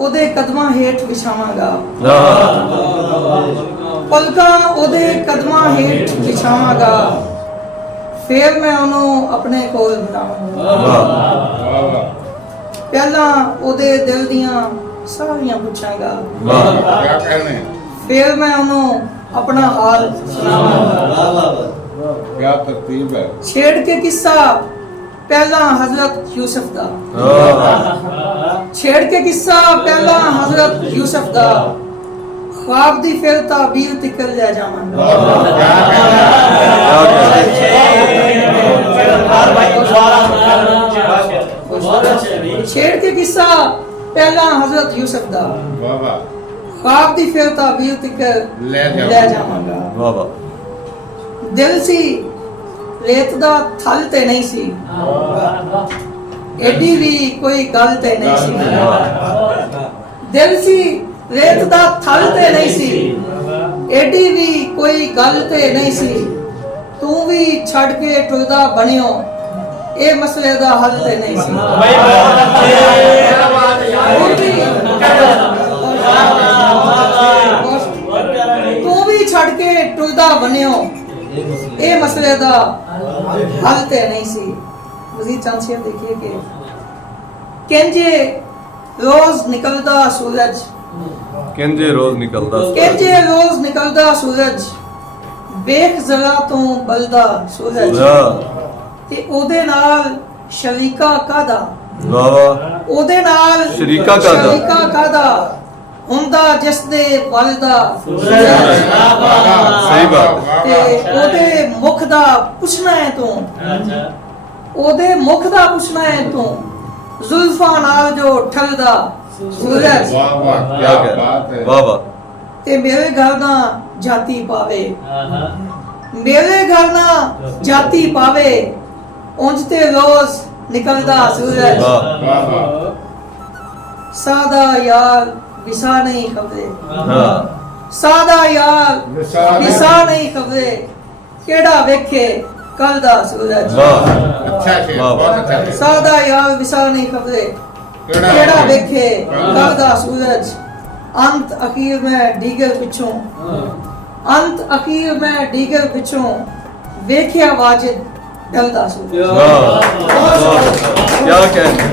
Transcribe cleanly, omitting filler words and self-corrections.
ਉਹਦੇ ਕਦਮਾਂ ਹੇਠ ਵਿਛਾਵਾਂਗਾ, ਪਲਕਾਂ ਉਹਦੇ ਕਦਮਾਂ ਹੇਠ ਵਿਛਾਵਾਂਗਾ, ਫੇਰ ਮੈਂ ਉਹਨੂੰ ਆਪਣੇ ਕੋਲ ਬਿਠਾਵਾਂਗਾ। ਪਹਿਲਾਂ ਉਹਦੇ ਦਿਲ ਦੀਆਂ ਸਾਰੀਆਂ ਪੁੱਛਾਂਗਾ, ਫੇਰ ਮੈਂ ਉਹਨੂੰ ਆਪਣਾ ਹਾਲ ਸੁਣਾਵਾਂਗਾ। क्या तरतीब है। छेड़ के किस्सा पहला हजरत यूसुफ दा, छेड़ के किस्सा पहला हजरत यूसुफ दा, ख्वाब दी फिर ताबीर तिकल ले जावांगा। छेड़ के किस्सा पहला हजरत यूसुफ दा, ख्वाब दी फिर ताबीर तिकल ले जावांगा। दिल सी रेत दा थल ते नहीं सी, एडी भी कोई गल ते नहीं सी। दिल सी रेत दा थल ते नहीं सी, एडी भी कोई गल ते नहीं सी। तू भी छड़ के टुरदा बनियो, ए मसले दा हल ते नहीं सी। तू भी छड़ के टुरदा बनियो, ये मसले दा हल ते नहीं सी। मजीद चंद शेर देखिए कि केंजे रोज निकलदा सूरज, केंजे रोज निकलदा, केंजे रोज निकलदा सूरज, वेख जरा तू बलदा सूरज, ते ओदे नाल शरीका कादा, ओदे नाल शरीका कादा ਹੁੰਦਾ ਜਿਸ ਦੇ ਵੱਲ ਦਾ सही बात ਤੇ ਉਹਦੇ ਮੁਖ ਦਾ ਪੁੱਛਣਾ ਹੈ ਤੂੰ, ਉਹਦੇ ਮੁਖ ਦਾ ਪੁੱਛਣਾ ਹੈ ਤੂੰ, ਜ਼ੁਲਫਾਂ ਨਾਲ ਜੋ ਠਲਦਾ ਸੂਰਜ। वाह वाह क्या बात है। वाह वाह। ਤੇ ਮੇਰੇ ਘਰ ਨਾ ਜਾਤੀ ਪਾਵੇ, ਮੇਰੇ ਘਰ ਨਾ ਜਾਤੀ ਪਾਵੇ, ਉਂਝ ਤੇ ਰੋਜ਼ ਨਿਕਲਦਾ ਸੂਰਜ। वाह वाह। ਸਾਦਾ ਯਾਰ विसा नहीं खबरे, सादा यार विसा नहीं खबरे, केड़ा वेखे कल दा सूरज। अच्छा शेर, बहुत अच्छा शेर। सादा यार विसा नहीं खबरे, केड़ा वेखे कल दा सूरज। अंत अखीर में डीगर पिछों, अंत अखीर में डीगर पिछों, वेख्या वाजिद ढलदा सूरज। क्या कहने।